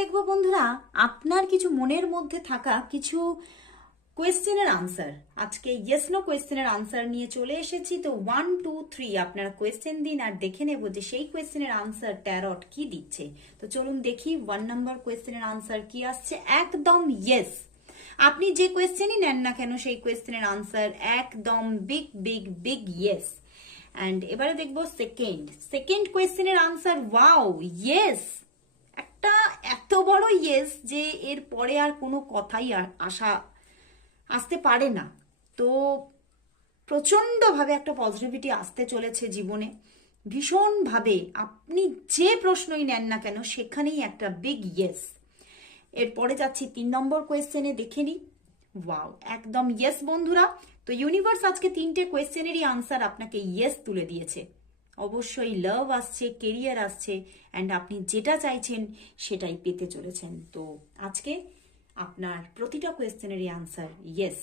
দেখবো বন্ধুরা আপনার কিছু মনের মধ্যে থাকা কিছু কোয়েশ্চেনের আনসার। আজকে ইয়েস নো কোয়েশ্চেনের আনসার নিয়ে চলে এসেছি। তো 1 2 3 আপনারা কোয়েশ্চেন দিন আর দেখে নেব যে সেই কোয়েশ্চেনের আনসার ট্যারট কি দিচ্ছে। তো চলুন দেখি 1 নম্বর কোয়েশ্চেনের আনসার কি আসছে। একদম ইয়েস। আপনি যে কোয়েশ্চেনই নেন না কেন সেই কোয়েশ্চেনের আনসার একদম big big big yes. And এবারে দেখবো সেকেন্ড কোয়েশ্চেনের আনসার ওয়াও ইয়েস। একটা এত বড় ইয়েস যে এর পরে আর কোনো কথাই আসতে পারে না। তো প্রচন্ডভাবে একটা পজিটিভিটি আসতে চলেছে জীবনে, ভীষণভাবে। আপনি যে প্রশ্নই নেন না কেন সেখানেই একটা বিগ ইয়েস। এরপরে যাচ্ছি 3 নম্বর কোয়েশ্চেনে, দেখে নি। ওয়াও, একদম ইয়েস বন্ধুরা। তো ইউনিভার্স আজকে 3টে কোয়েশ্চেনেরই আনসার আপনাকে ইয়েস তুলে দিয়েছে। অবশ্যই লাভ আসছে, কেরিয়ার আসছে, অ্যান্ড আপনি যেটা চাইছেন সেটাই পেতে চলেছেন। তো আজকে আপনার প্রতিটা কোয়েশ্চেনেরই আনসার ইয়েস।